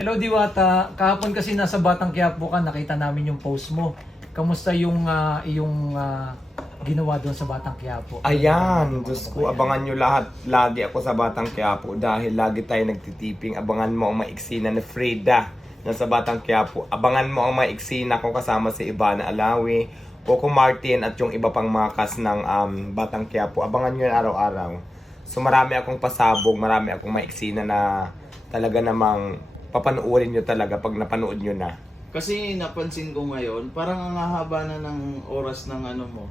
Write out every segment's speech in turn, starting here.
Hello Diwata, kahapon kasi nasa Batang Quiapo ka, nakita namin yung post mo. Kamusta yung iyong ginawa doon sa Batang Quiapo? Ayan, Diyos ko, abangan nyo lahat. Lagi ako sa Batang Quiapo dahil lagi tayo nagtitiping. Abangan mo ang maiksina ni Frida na sa Batang Quiapo. Abangan mo ang maiksina kung kasama si Ivana Alawi, Coco Martin at yung iba pang mga cast ng Batang Quiapo. Abangan nyo yan araw-araw. So marami akong pasabog, marami akong maiksina na talaga namang papanuorin nyo talaga pag napanood nyo na. Kasi napansin ko ngayon, parang ang hahaba na ng oras ng ano mo,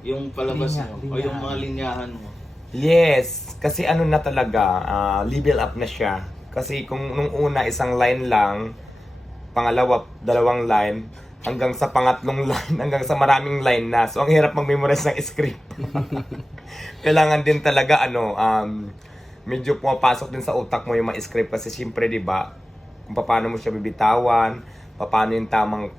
yung palabas mo, o yung mga linyahan mo. Yes, kasi ano na talaga, level up na siya. Kasi kung nung una isang line lang, pangalawa dalawang line, hanggang sa pangatlong line, hanggang sa maraming line na. So ang hirap mag-memorize ng script. Kailangan din talaga medyo pumapasok din sa utak mo yung mga script kasi siyempre 'di ba, kung paano mo siya bibitawan, paano yung tamang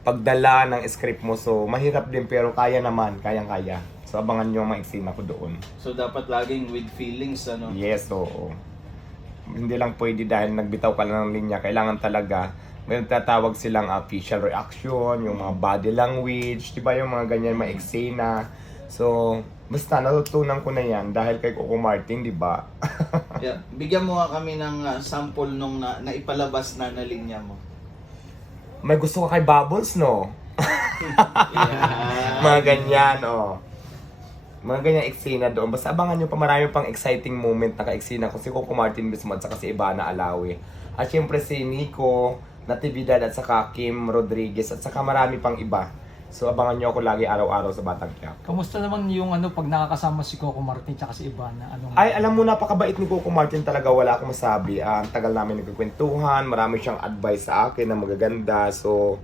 pagdala ng script mo. So mahirap din pero kaya naman, kayang-kaya. So abangan nyo ang maiksina ko doon. So dapat laging with feelings, ano? Yes, oo. Hindi lang pwede dahil nagbitaw ka lang ng linya. Kailangan talaga, may tatawag silang facial reaction, yung mga body language, di ba yung mga ganyan, mga eksena. So, basta natutunan ko na yan dahil kay Coco Martin, di ba? Yeah. Bigyan mo nga kami ng sample nung naipalabas na linya mo. May gusto ka kay Bubbles, no? Yeah. Mga ganyan, oh. Mga ganyan eksena doon. Basta abangan nyo pa, marami pang exciting moment na ka-eksena ko si Coco Martin mismo at saka si Ivana Alawi. At syempre si Nico Natividad at saka Kim Rodriguez at saka marami pang iba. So abangan nyo ako lagi araw-araw sa Batang Quiapo. Kamusta naman yung pag nakakasama si Coco Martin tsaka si Ivana? Ay, alam mo, napakabait ni Coco Martin talaga, wala akong masabi. Ang tagal namin nagkukwentuhan, marami siyang advice sa akin na magaganda. So,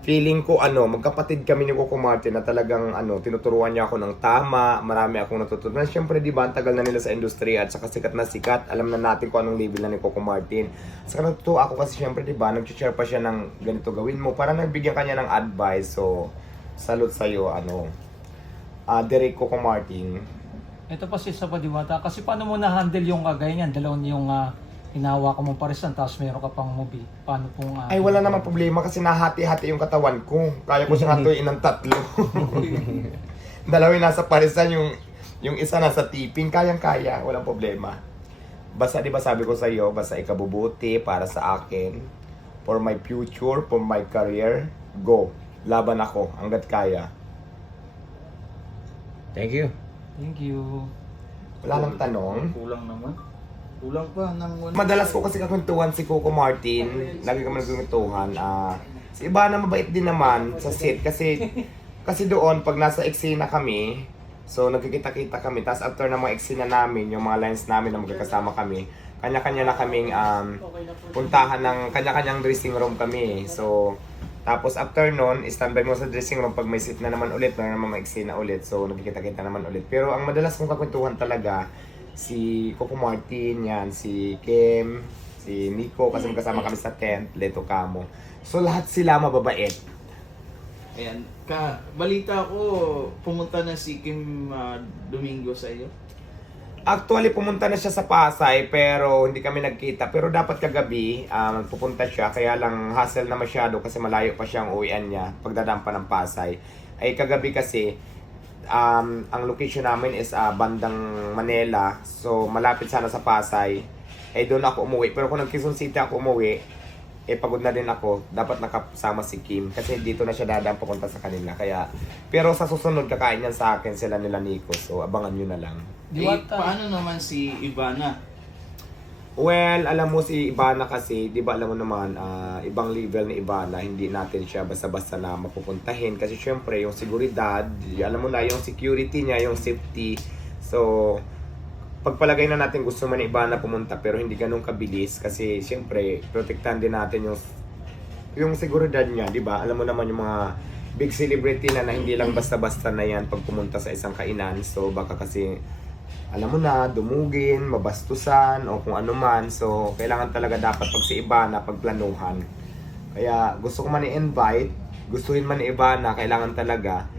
feeling ko magkapatid kami ni Coco Martin na talagang tinuturuan niya ako ng tama, marami akong natutunan. Siyempre, di ba, ang tagal na nila sa industriya at saka sikat na sikat, alam na natin kung anong level na ni Coco Martin. Saka natutuwa ako kasi siyempre, di ba, nag-share pa siya ng ganito gawin mo, para nagbigyan kanya ng advice. So, salute sa'yo, Derek Coco Martin. Ito pa si Sapa Diwata, kasi paano mo na-handle yung ganyan? Dalawang yung hinawa ka mong parisan, tapos meron ka pang movie. Paano pong... Ay, wala namang problema kasi nahati-hati yung katawan ko. Kaya ko siya hatuin ng 3. Dalawin nasa parisan, yung isa nasa tipping. Kayang-kaya, walang problema. Basta, di ba sabi ko sa iyo, basta ikabubuti para sa akin, for my future, for my career, go. Laban ako, hanggat kaya. Thank you. Thank you. Wala nang tanong. Kulang naman. Kulang pa ng... Madalas ko kasi kakwentuhan si Coco Martin. Lagi kami nagkwentuhan. Si Ivana mabait din naman sa set kasi doon pag nasa eksena kami, so nagkikita-kita kami. Tapos after ng mga eksena namin, yung mga lines namin na magkakasama kami, kanya-kanya na kaming puntahan ng kanya-kanyang dressing room kami. So tapos after nun, standby mo sa dressing room pag may seat na naman ulit, na naman may eksena ulit. So nagkikita-kita naman ulit. Pero ang madalas kong kakwentuhan talaga, si Coco Martin, yan, si Kim, si Nico, kasi magkasama kami sa tent, Leto Camo. So lahat sila mababait. Ayan. Balita ko, pumunta na si Kim Domingo sa iyo. Actually, pumunta na siya sa Pasay, pero hindi kami nagkita. Pero dapat kagabi, pupunta siya, kaya lang hassle na masyado kasi malayo pa siyang uwian niya, pagdadampa ng Pasay. Ay kagabi kasi, ang location namin is bandang Manila. So malapit sana sa Pasay. Doon ako umuwi. Pero kung nag-Quezon City ako umuwi, pagod na din ako. Dapat nakasama si Kim. Kasi dito na siya dadaan papunta sa kanila. Kaya, pero sa susunod kakain yan sa akin sila nila Nico. So abangan nyo na lang. Diwata. Paano naman si Ivana? Well, alam mo si Ivana kasi, di ba alam mo naman, ibang level ni Ivana, hindi natin siya basta-basta na mapupuntahin. Kasi syempre, yung seguridad, alam mo na, yung security niya, yung safety. So, pagpalagay na natin gusto man ni Ivana pumunta, pero hindi ganun kabilis. Kasi syempre, protektahan din natin yung seguridad niya, di ba? Alam mo naman yung mga big celebrity na hindi lang basta-basta na yan pag pumunta sa isang kainan. So, baka kasi alam mo na, dumugin, mabastusan, o kung ano man. So, kailangan talaga dapat pag si Ivana, pagplanuhan. Kaya, gusto ko man i-invite, gustuhin man ni Ivana, kailangan talaga,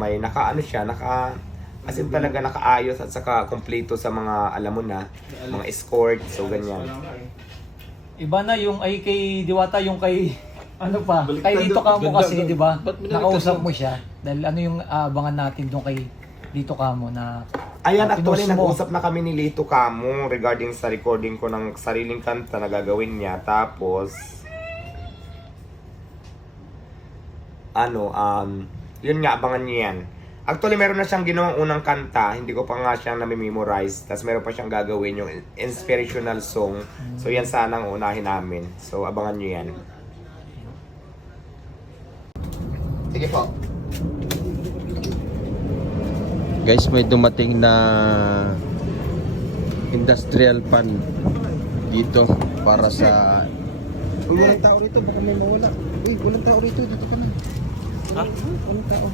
may as in talaga nakaayos at saka kompleto sa mga, alam mo na, mga escort, so ganyan. Iba na yung ay kay Diwata, yung kay ano pa, Baliktad kay Lito Kamo ganda, kasi, ganda. di ba? Ba't binaliktad Nakausap mo? mo siya. Dahil ano yung abangan natin doon kay Lito Kamo na Ayan, actually, pinost mo. nag-usap na kami ni Lito Kamo regarding sa recording ko ng sariling kanta na gagawin niya. Tapos, yun nga, abangan niyo yan. Actually, meron na siyang ginawang unang kanta. Hindi ko pa nga siyang nami-memorize. Tapos meron pa siyang gagawin yung inspirational song. So, yan sana ang unahin namin. So, abangan niyo yan. Sige po. Guys, may dumating na industrial pan dito para sa... Uy, walang tao rito, baka may mawala. Uy, walang tao rito, dito ka na. Ha? Walang tao.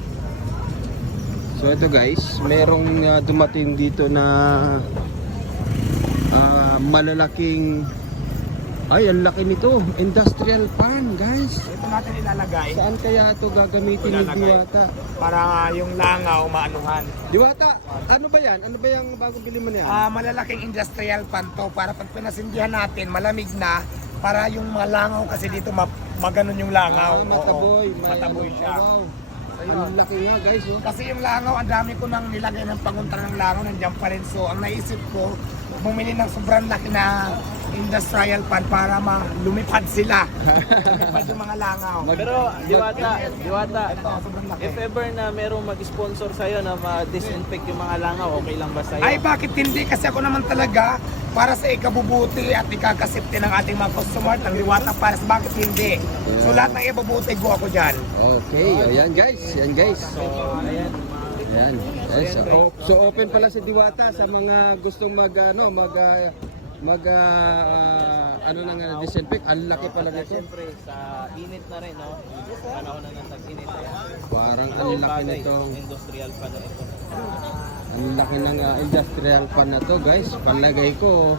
So ito guys, merong dumating dito na malalaking... Ay, ang laki nito. Industrial pan, guys. Ito natin ilalagay Saan kaya ito gagamitin ni Diwata? para yung langaw maanuhan. Diwata, ano ba yan? Ano ba yung bagong bili mo na yan? Malalaking industrial pan to para pag pinasindihan natin, malamig na para yung mga langaw kasi dito maganon yung langaw. Mataboy. Oo, mataboy siya. Wow. Ang laki nga guys. Oh. Kasi yung langaw, ang dami ko nang nilagay ng pangunta ng langaw, nandiyan pa rin. So, ang naisip ko, bumili ng sobrang laki na industrial pan para lumipad sila. Lumipad yung mga langaw. Pero Diwata, Ito, sobrang laki. if ever na merong mag-sponsor sa'yo na ma-disinfect yung mga langaw, okay lang ba sa'yo? Ay, bakit hindi? Kasi ako naman talaga, para sa ikabubuti at ikakasipti ng ating mga customer, ng Diwata Pares, bakit hindi? So, lahat ng ibabuti ko ako dyan. Okay, ayan guys. Ayan guys. So, ayan. Ayan. Ayan. So open pala si Diwata sa mga gustong ano nang disinfect. Ang laki pala nito. Siyempre, sa init na rin, no? Panahon na ng tag-init. Ayan. Parang ang laki nito. Industrial pa na ito. Ang laki ng industrial pan na to, guys. Palagay ko.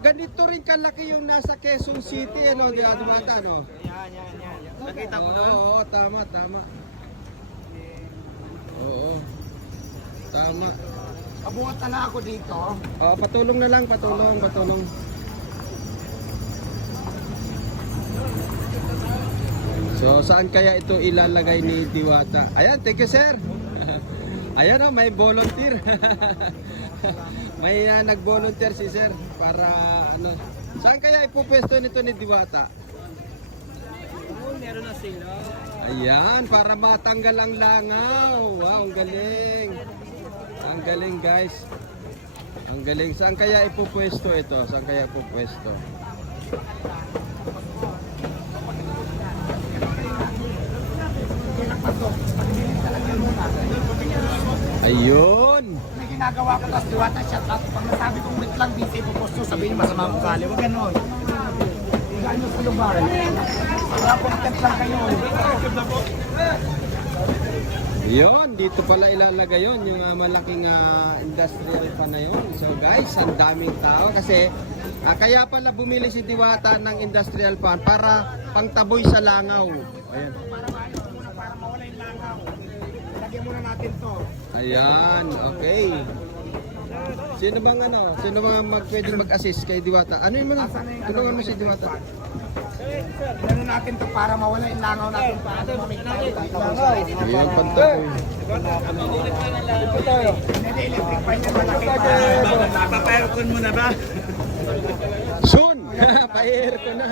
Ganito rin kalaki yung nasa Quezon City, ano, Diwata, no? Yan. Nakita mo doon? Oo, tama. Oo. Tama. Pabuhat na lang ako dito. Oh, patulong na lang, patulong. So, saan kaya ito ilalagay ni Diwata? Ayan, thank you, sir. Ayan, oh, may volunteer. May nag-volunteer si sir para ano. Saan kaya ipupwesto nito ni Diwata? Meron na sila. Ayan, para matanggal ang langaw. Wow, ang galing. Ang galing, guys. Ang galing. Saan kaya ipupwesto ito? Saan kaya ipupwesto? Ayun. May ginagawa ko, tapos Diwata shut up. Pag nasabi kong wait lang, dito ipoposto, sabihin niyo masama ang ugali. Huwag ganon. Higaan niyo sa lugar. Wala content lang kayo. Yun, dito pala ilalagay yun, yung malaking industrial pa na yun. So guys, ang daming tao kasi kaya pala bumili si Diwata ng industrial pan para pangtaboy sa langaw. Ayan. Para mawala yung langaw. Lagyan muna natin to. Ayan, okay. Sino bang pwedeng mag-assist kay Diwata? Ano yung tulungan mo si Diwata? Ano natin to para mawala yung langaw natin. Para mamig tayo. Ayan, pangtaboy. Hindi, electric pa yun. Malaki pa. Papayarkon mo na ba? Soon! Pa-air ko na.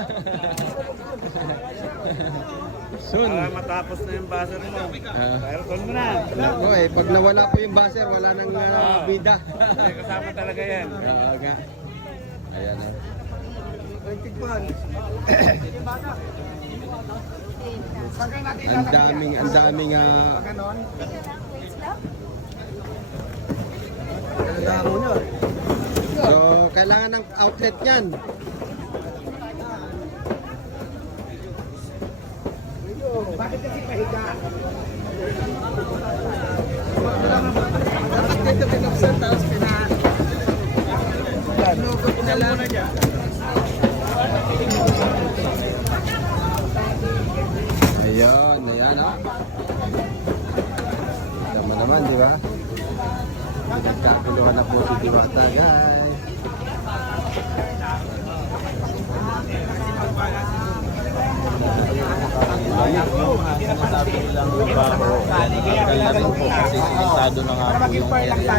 Soon. Matapos na yung buzzer mo. Papayarkon mo na. Ako pag nawala po yung buzzer, wala nang bida. Kasama talaga yan. Oo nga. Ayan na. Ang daming Ganon. so kailangan ng outlet niyan. Bakit kasi pahiga? Ayan Tama naman, di ba? Nagkakuluhan na po si Diwata, guys. yung sinasabi nilang baho, tagal na rin po kasi simentado na nga po yung area.